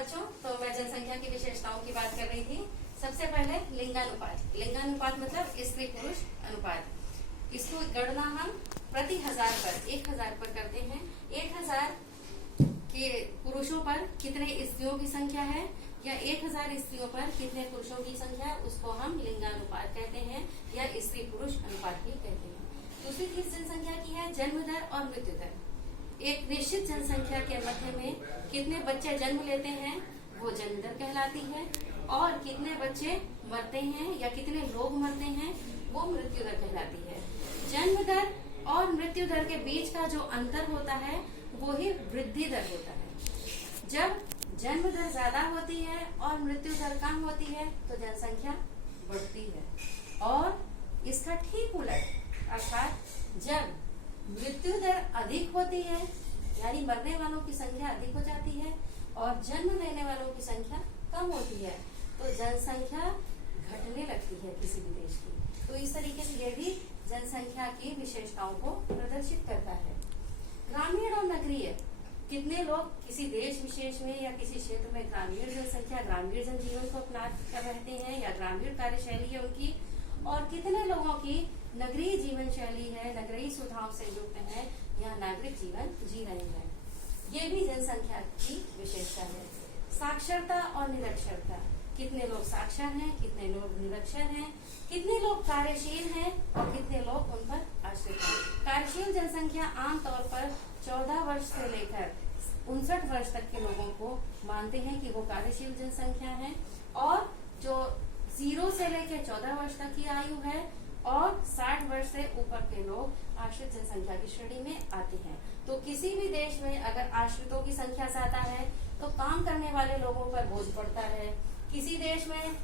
बच्चों, तो मैं जनसंख्या की विशेषताओं की बात कर रही थी। सबसे पहले लिंगानुपात। लिंगानुपात मतलब स्त्री पुरुष अनुपात। इसको गणना हम प्रति 1000 पर करते हैं। 1000 के पुरुषों पर कितने स्त्रियों की संख्या है या 1000 स्त्रियों पर कितने पुरुषों की संख्या, उसको हम लिंगानुपात कहते हैं या स्त्री पुरुष अनुपात भी कहते हैं। दूसरी चीज जनसंख्या की है जन्म दर और मृत्यु दर। एक निश्चित जनसंख्या के मध्य में कितने बच्चे जन्म लेते हैं वो जन्म दर कहलाती है, और कितने बच्चे मरते हैं या कितने लोग मरते हैं वो मृत्यु दर कहलाती है। जन्म दर और मृत्यु दर के बीच का जो अंतर होता है वो ही वृद्धि दर होता है। जब जन्म दर ज्यादा होती है और मृत्यु दर कम होती है तो जनसंख्या बढ़ती है, और इसका ठीक उलट अर्थात जब मृत्यु दर अधिक होती है यानी मरने वालों की संख्या अधिक हो जाती है और जन्म लेने वालों की संख्या कम होती है तो जनसंख्या घटने लगती है किसी भी देश की। तो इस तरीके से ये भी जनसंख्या की विशेषताओं को प्रदर्शित करता है। ग्रामीण और नगरीय, कितने लोग किसी देश विशेष में या किसी क्षेत्र में ग्रामीण जनसंख्या ग्रामीण जनजीवन को अपना कर रहते हैं या ग्रामीण कार्यशैली है उनकी, और कितने लोगों की नगरीय जीवन शैली है, नगरीय सुविधाओं से युक्त है या नागरिक जीवन जी रहे हैं। ये भी जनसंख्या की विशेषता है। साक्षरता और निरक्षरता, कितने लोग साक्षर हैं, कितने लोग निरक्षर हैं, कितने लोग कार्यशील हैं और कितने लोग उन पर आश्रित हैं। कार्यशील जनसंख्या आमतौर पर 14 वर्ष से लेकर 59 वर्ष तक के लोगों को मानते हैं कि वो कार्यशील जनसंख्या है, और जो 0 से लेकर 14 वर्ष तक की आयु है और 60 वर्ष से ऊपर के लोग आश्रित जनसंख्या की श्रेणी में आते हैं। तो किसी भी देश में अगर आश्रितों की संख्या ज्यादा है तो काम करने वाले लोगों पर बोझ पड़ता है। किसी देश में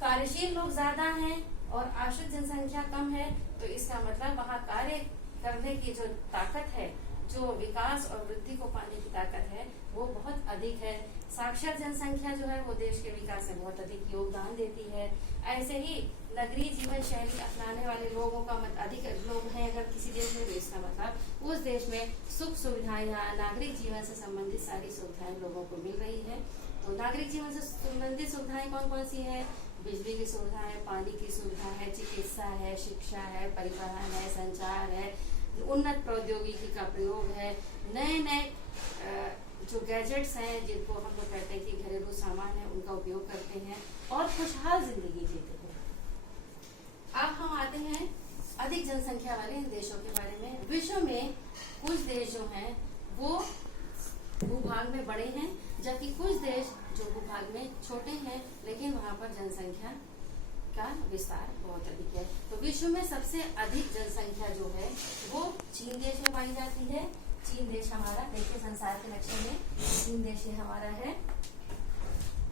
कार्यशील लोग ज्यादा हैं और आश्रित जनसंख्या कम है तो इसका मतलब वहाँ कार्य करने की जो ताकत है, जो विकास और वृद्धि को पाने की ताकत है वो बहुत अधिक है। साक्षर जनसंख्या जो है वो देश के विकास में बहुत अधिक योगदान देती है। ऐसे ही नगरीय जीवन शैली अपनाने वाले लोगों का अधिक लोग हैं अगर किसी देश में, तो इसका मतलब उस देश में सुख सुविधाएं या नागरिक जीवन से संबंधित सारी सुविधाएं लोगों को मिल रही है। तो नागरिक जीवन से संबंधित सुविधाएं कौन कौन सी है? बिजली की सुविधा है, पानी की सुविधा है, चिकित्सा है, शिक्षा है, परिवहन है, संचार है, उन्नत प्रौद्योगिकी का प्रयोग है, नए नए जो गैजेट्स हैं जिनको हम लोग कहते हैं कि घरेलू सामान है उनका उपयोग करते हैं और खुशहाल जिंदगी जीते हैं। अब हम आते हैं अधिक जनसंख्या वाले देशों के बारे में। विश्व में कुछ देश जो हैं वो भूभाग में बड़े हैं, जबकि कुछ देश जो भूभाग में छोटे हैं लेकिन वहाँ पर जनसंख्या का विस्तार बहुत अधिक है। तो विश्व में सबसे अधिक जनसंख्या जो है वो चीन देश में पाई जाती है। चीन देश हमारा, देखिए संसार के नक्शे में चीन देश ही हमारा है।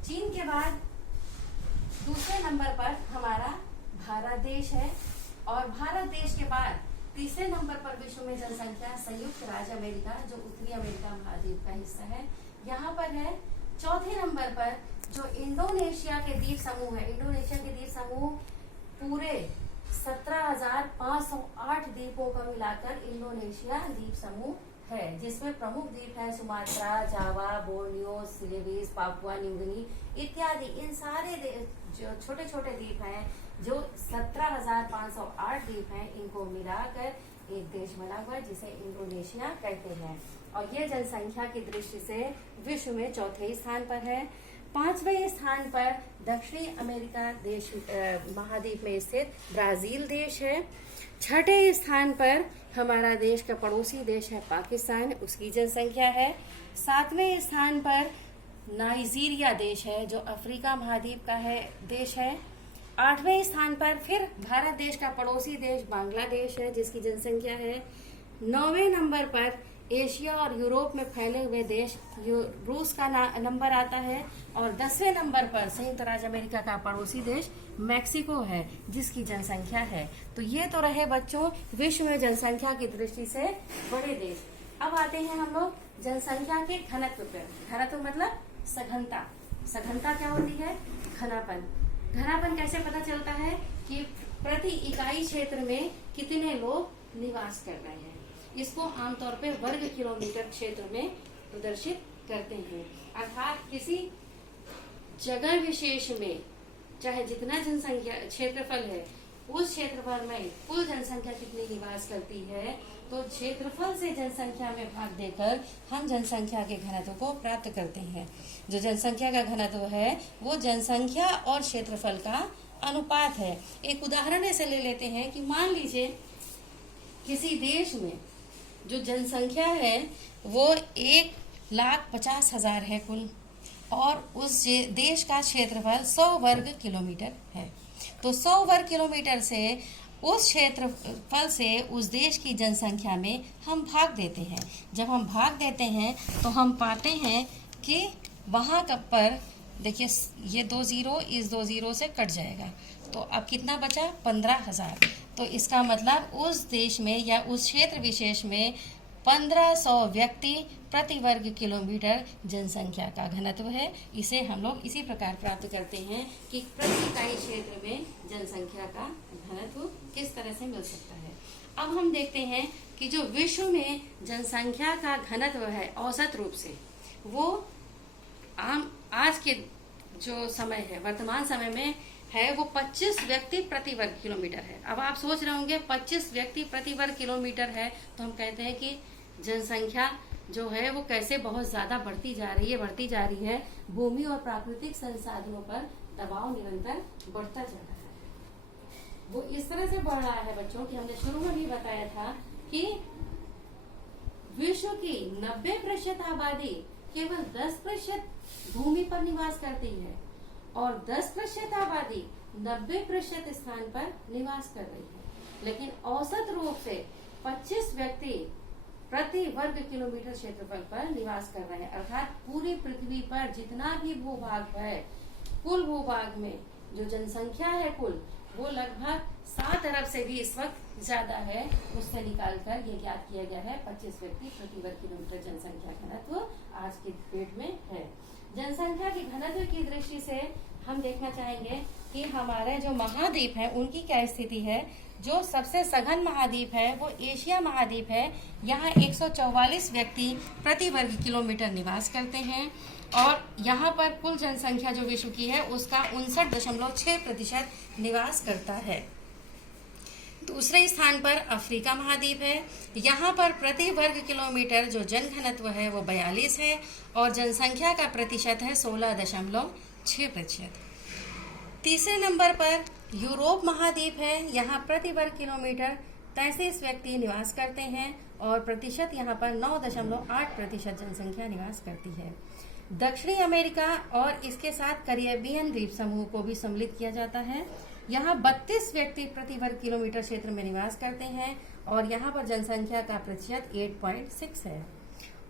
चीन के बाद दूसरे नंबर पर हमारा भारत देश है, और भारत देश के बाद तीसरे नंबर पर विश्व में जनसंख्या संयुक्त राज्य अमेरिका जो उत्तरी अमेरिका महाद्वीप का हिस्सा है यहाँ पर है। चौथे नंबर पर जो इंडोनेशिया के द्वीप समूह है, इंडोनेशिया के द्वीप समूह पूरे 17,508 द्वीपों का मिलाकर इंडोनेशिया द्वीप समूह है, जिसमें प्रमुख द्वीप है Sumatra, Java, Borneo, Celebes, Papua New Guinea इत्यादि। इन सारे जो छोटे छोटे द्वीप हैं, जो 17,508 द्वीप हैं, इनको मिलाकर एक देश बना हुआ है जिसे इंडोनेशिया कहते हैं। और ये जनसंख्या की दृष्टि से विश्व में चौथे स्थान पर है। 5वें स्थान पर दक्षिणी अमेरिका देश महाद्वीप में स्थित ब्राजील देश है। 6ठे स्थान पर हमारा देश का पड़ोसी देश है पाकिस्तान, उसकी जनसंख्या है। 7वें स्थान पर नाइजीरिया देश है जो अफ्रीका महाद्वीप का है देश है। 8वें स्थान पर फिर भारत देश का पड़ोसी देश बांग्लादेश है जिसकी जनसंख्या है। 9वें नंबर पर एशिया और यूरोप में फैले हुए देश रूस का नंबर आता है, और 10वें नंबर पर संयुक्त राज्य अमेरिका का पड़ोसी देश मैक्सिको है जिसकी जनसंख्या है। तो ये तो रहे बच्चों विश्व में जनसंख्या की दृष्टि से बड़े देश। अब आते हैं हम लोग जनसंख्या के घनत्व पर। घनत्व मतलब सघनता। सघनता क्या होती है? घनापन। घनापन कैसे पता चलता है कि प्रति इकाई क्षेत्र में कितने लोग निवास कर रहे हैं। इसको आमतौर पर वर्ग किलोमीटर क्षेत्र में प्रदर्शित करते हैं। अर्थात किसी जगह विशेष में चाहे जितना जनसंख्या क्षेत्रफल है, उस क्षेत्रफल में कुल जनसंख्या कितनी निवास करती है, तो क्षेत्रफल से जनसंख्या में भाग देकर हम जनसंख्या के घनत्व को प्राप्त करते हैं। जो जनसंख्या का घनत्व है वो जनसंख्या और क्षेत्रफल का अनुपात है। एक उदाहरण ऐसे ले लेते हैं कि मान लीजिए किसी देश में जो जनसंख्या है वो 1,50,000 है कुल, और उस देश का क्षेत्रफल 100 वर्ग किलोमीटर है। तो 100 वर्ग किलोमीटर से उस क्षेत्रफल से उस देश की जनसंख्या में हम भाग देते हैं। जब हम भाग देते हैं तो हम पाते हैं कि वहाँ पर देखिए ये 2 जीरो इस 2 जीरो से कट जाएगा, तो अब कितना बचा 15,000। तो इसका मतलब उस देश में या उस क्षेत्र विशेष में 1500 व्यक्ति प्रति वर्ग किलोमीटर जनसंख्या का घनत्व है। इसे हम लोग इसी प्रकार प्राप्त करते हैं कि प्रति इकाई क्षेत्र में जनसंख्या का घनत्व किस तरह से मिल सकता है। अब हम देखते हैं कि जो विश्व में जनसंख्या का घनत्व है औसत रूप से, वो आज के जो समय है वर्तमान समय में है वो 25 व्यक्ति प्रति वर्ग किलोमीटर है। अब आप सोच रहे होंगे 25 व्यक्ति प्रति वर्ग किलोमीटर है तो हम कहते हैं कि जनसंख्या जो है वो कैसे बहुत ज्यादा बढ़ती जा रही है। भूमि और प्राकृतिक संसाधनों पर दबाव निरंतर बढ़ता जा रहा है। वो इस तरह से बढ़ रहा है बच्चों कि हमने शुरू में भी बताया था कि विश्व की 90% आबादी केवल 10% भूमि पर निवास करती है और 10% आबादी 90% स्थान पर निवास कर रही है। लेकिन औसत रूप से 25 व्यक्ति प्रति वर्ग किलोमीटर क्षेत्रफल पर निवास कर रहे हैं। अर्थात पूरी पृथ्वी पर जितना भी भूभाग है, कुल भूभाग में जो जनसंख्या है कुल, वो लगभग 7 अरब से भी इस वक्त ज्यादा है। उससे निकालकर ये ज्ञात किया गया है 25 व्यक्ति प्रति वर्ग किलोमीटर जनसंख्या घनत्व आज की डेट में है। जनसंख्या के घनत्व की दृष्टि से हम देखना चाहेंगे कि हमारे जो महाद्वीप है उनकी क्या स्थिति है। जो सबसे सघन महाद्वीप है वो एशिया महाद्वीप है। यहाँ 144 व्यक्ति प्रति वर्ग किलोमीटर निवास करते हैं और यहाँ पर कुल जनसंख्या जो विश्व की है उसका 59.6% निवास करता है। दूसरे स्थान पर अफ्रीका महाद्वीप है। यहाँ पर प्रति वर्ग किलोमीटर जो जनघनत्व है वो 42 है और जनसंख्या का प्रतिशत है 16.6%। तीसरे नंबर पर यूरोप महाद्वीप है। यहाँ प्रति वर्ग किलोमीटर 33 व्यक्ति निवास करते हैं और प्रतिशत यहाँ पर 9.8% जनसंख्या निवास करती है। दक्षिणी अमेरिका और इसके साथ कैरिबियन द्वीप समूह को भी सम्मिलित किया जाता है। यहाँ 32 व्यक्ति प्रति वर्ग किलोमीटर क्षेत्र में निवास करते हैं और यहाँ पर जनसंख्या का प्रतिशत 8.6 है।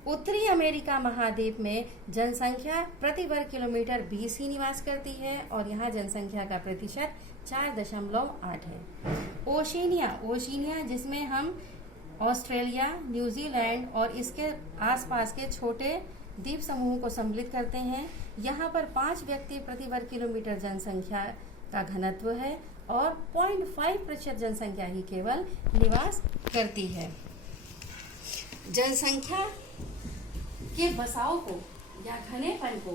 उत्तरी अमेरिका महाद्वीप में जनसंख्या प्रति वर्ग किलोमीटर 20 ही निवास करती है और यहाँ जनसंख्या का प्रतिशत 4.8 है। ओशिनिया जिसमें हम ऑस्ट्रेलिया, न्यूजीलैंड और इसके आसपास के छोटे द्वीप समूह को सम्मिलित करते हैं। यहाँ पर 5 व्यक्ति प्रति वर्ग किलोमीटर जनसंख्या का घनत्व है और 0.5% जनसंख्या ही केवल निवास करती है। जनसंख्या के बसाव को या घनेपन को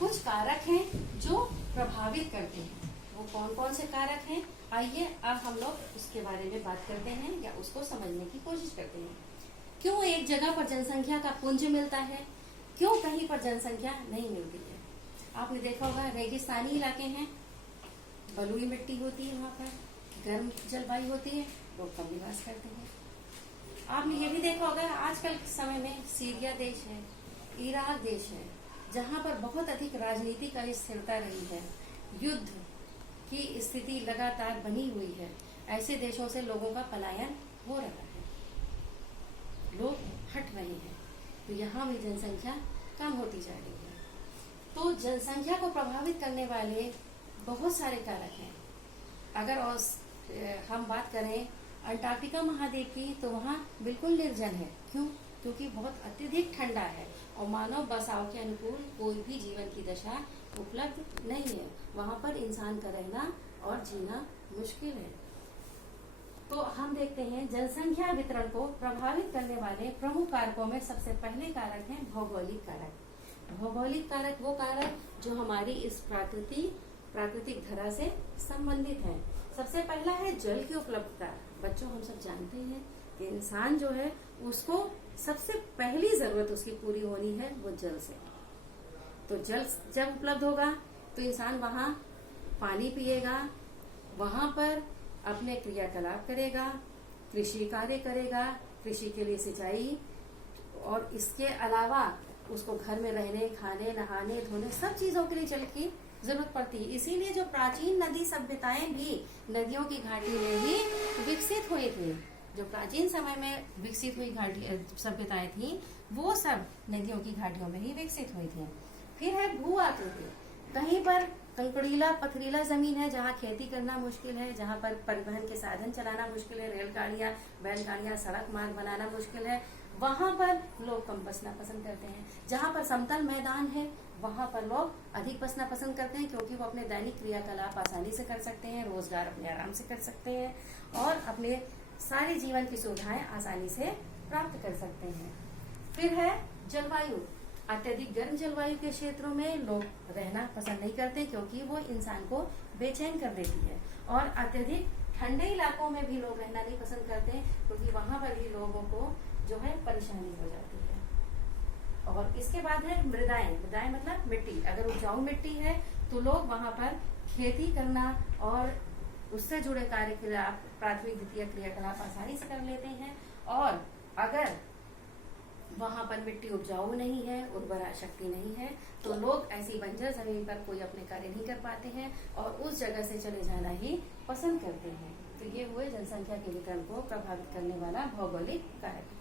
कुछ कारक हैं जो प्रभावित करते हैं। वो कौन कौन से कारक हैं, आइए अब हम लोग उसके बारे में बात करते हैं या उसको समझने की कोशिश करते हैं। क्यों एक जगह पर जनसंख्या का पुंज मिलता है, क्यों कहीं पर जनसंख्या नहीं मिलती है। आपने देखा होगा रेगिस्तानी इलाके हैं, बलुई मिट्टी होती है, वहाँ पर गर्म जलवायु होती है, लोग कम निवास करते हैं। आपने ये भी देखा होगा आजकल के समय में सीरिया देश है, इराक देश है, जहाँ पर बहुत अधिक राजनीतिक अस्थिरता रही है, युद्ध की स्थिति लगातार बनी हुई है। ऐसे देशों से लोगों का पलायन हो रहा है, लोग हट रहे हैं, तो यहाँ भी जनसंख्या कम होती जा रही है। तो जनसंख्या को प्रभावित करने वाले बहुत सारे कारक हैं। अगर हम बात करें अंटार्कटिका महाद्वीप की, तो वहाँ बिल्कुल निर्जन है। क्यों? क्योंकि बहुत अत्यधिक ठंडा है और मानव बसाव के अनुकूल कोई भी जीवन की दशा उपलब्ध नहीं है। वहाँ पर इंसान का रहना और जीना मुश्किल है। तो हम देखते हैं जनसंख्या वितरण को प्रभावित करने वाले प्रमुख कारकों में सबसे पहले कारक है भौगोलिक कारक। भौगोलिक कारक वो कारक जो हमारी इस प्राकृतिक धरा से संबंधित है। सबसे पहला है जल की उपलब्धता। बच्चों, हम सब जानते हैं कि इंसान जो है उसको सबसे पहली जरूरत उसकी पूरी होनी है वो जल से। तो जल जब उपलब्ध होगा तो इंसान वहां पानी पिएगा, वहां पर अपने क्रियाकलाप करेगा, कृषि कार्य करेगा, कृषि के लिए सिंचाई, और इसके अलावा उसको घर में रहने, खाने, नहाने, धोने सब चीजों के लिए जल की जरूरत पड़ती है। इसीलिए जो प्राचीन नदी सभ्यताएं भी नदियों की घाटी में ही विकसित हुई थी। जो प्राचीन समय में विकसित हुई घाटी सभ्यताएं थी वो सब नदियों की घाटियों में ही विकसित हुई थी। फिर है भू आकृति। कहीं पर कंकड़ीला पथरीला जमीन है जहाँ खेती करना मुश्किल है, जहाँ पर परिवहन के साधन चलाना मुश्किल है, रेलगाड़ियां, बैलगाड़ियां, सड़क मार्ग बनाना मुश्किल है, वहां पर लोग कम बसना पसंद करते हैं। जहाँ पर समतल मैदान है वहां पर लोग अधिक बसना पसंद करते हैं, क्योंकि वो अपने दैनिक क्रियाकलाप आसानी से कर सकते हैं, रोजगार अपने आराम से कर सकते हैं और अपने सारे जीवन की सुविधाएं आसानी से प्राप्त कर सकते हैं। फिर है जलवायु। अत्यधिक गर्म जलवायु के क्षेत्रों में लोग रहना पसंद नहीं करते, क्योंकि वो इंसान को बेचैन कर देती है। और अत्यधिक ठंडे इलाकों में भी लोग रहना नहीं पसंद करते, क्योंकि वहां पर भी लोगों को जो है परेशानी हो जाती है। और इसके बाद है मृदाएं। मृदाएं मतलब मिट्टी। अगर उपजाऊ मिट्टी है तो लोग वहां पर खेती करना और उससे जुड़े कार्यकलाप, प्राथमिक द्वितीय क्रियाकलाप आसानी से कर लेते हैं। और अगर वहां पर मिट्टी उपजाऊ नहीं है, उर्वरा शक्ति नहीं है, तो लोग ऐसी बंजर जमीन पर कोई अपने कार्य नहीं कर पाते हैं और उस जगह से चले जाना ही पसंद करते हैं। तो ये हुए जनसंख्या के वितरण को प्रभावित करने वाला भौगोलिक कारक।